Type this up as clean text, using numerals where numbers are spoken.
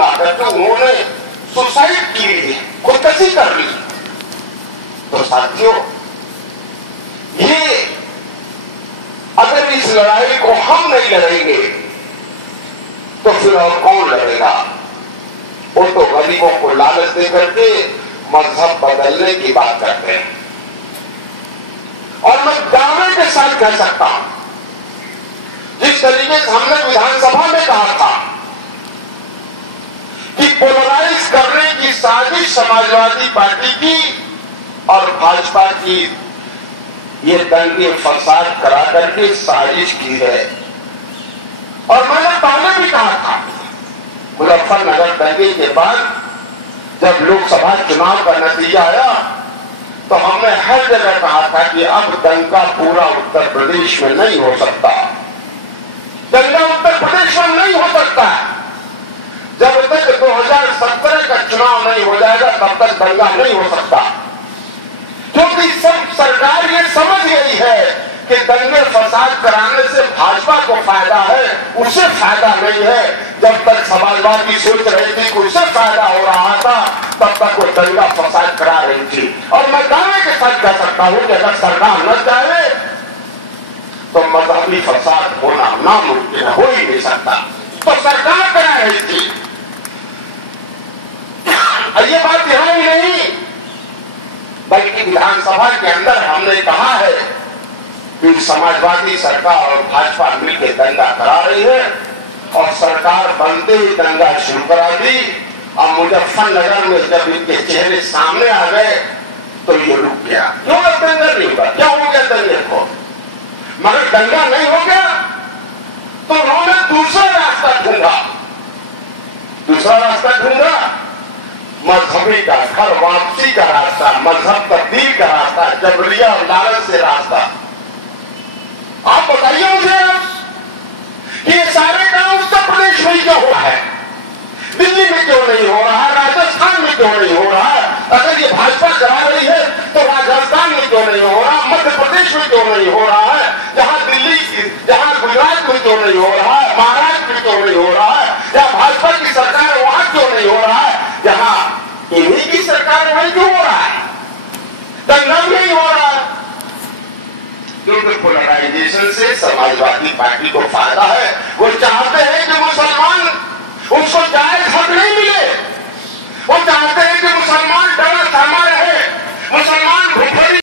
आकर के उन्होंने सुसाइड की, खुदकशी कर ली। तो साथियों, ये अगर इस लड़ाई को हम नहीं लड़ेंगे तो फिर और कौन लड़ेगा? वो तो गरीबों को लालच दे करके मजहब बदलने की बात करते हैं। और मैं दावे के साथ कह सकता हूं, जिस तरीके से हमने विधानसभा में कहा था कि पोलराइज करने की साजिश समाजवादी पार्टी की और भाजपा की ये दंगे फसाद करा करके साजिश की है। और मैंने पहले भी कहा था, मुजफ्फरनगर दंगे के बाद जब लोकसभा चुनाव का नतीजा आया तो हमने हर जगह कहा था कि अब दंगा पूरा उत्तर प्रदेश में नहीं हो सकता, दंगा उत्तर प्रदेश में नहीं हो सकता है। जब तक 2017 का चुनाव नहीं हो जाएगा तब तक दंगा नहीं हो सकता, क्योंकि सब सरकार ये समझ गई है कि दंगे फसाद कराने से भाजपा को फायदा है, उसे फायदा नहीं है। जब तक समाजवादी सोच रही थी कि उसे फायदा हो रहा था, तब तक वो दंगा फसाद करा रही थी। और मैं दावे के साथ कह सकता हूं कि अगर सरकार न चाहे तो मजहबी फसाद होना नामुमकिन हो ही नहीं सकता। तो सरकार करा रही थी। ये बात यहां ही नहीं बल्कि विधानसभा के अंदर हमने कहा है कि समाजवादी सरकार और भाजपा मिलकर दंगा करा रही है, और सरकार बनते ही दंगा शुरू करा दी। अब मुजफ्फरनगर में जब इनके चेहरे सामने आ गए तो ये रुक गया। क्यों दंगा नहीं हुआ? क्या हो गया दंगे को? मगर दंगा नहीं हो गया तो उन्होंने दूसरा रास्ता ढूंढा। दूसरा रास्ता ढूंढा मजहबी का, घर वापसी का रास्ता, मजहब तब्दील का रास्ता, जबरिया और लालच से रास्ता। आप बताइए मुझे कि ये सारे काम उत्तर प्रदेश में क्यों हो रहा है, दिल्ली में क्यों नहीं हो रहा है, राजस्थान में क्यों नहीं हो रहा है? अगर ये भाजपा चला रही है तो राजस्थान में क्यों नहीं हो रहा, मध्य प्रदेश में क्यों नहीं हो रहा है, जहां दिल्ली, जहां गुजरात में क्यों नहीं हो रहा है, महाराष्ट्र में क्यों नहीं हो रहा है, या भाजपा की सरकार वहां क्यों नहीं हो रहा है, जहां इन्हीं की सरकार वहीं क्यों हो रहा है? दंगा नहीं हो रहा है क्योंकि पोलराइजेशन से समाजवादी पार्टी को फायदा है। वो चाहते हैं कि मुसलमान उसको जायज हक नहीं मिले, वो चाहते हैं कि मुसलमान डरा थामा रहे, मुसलमान भूखमरी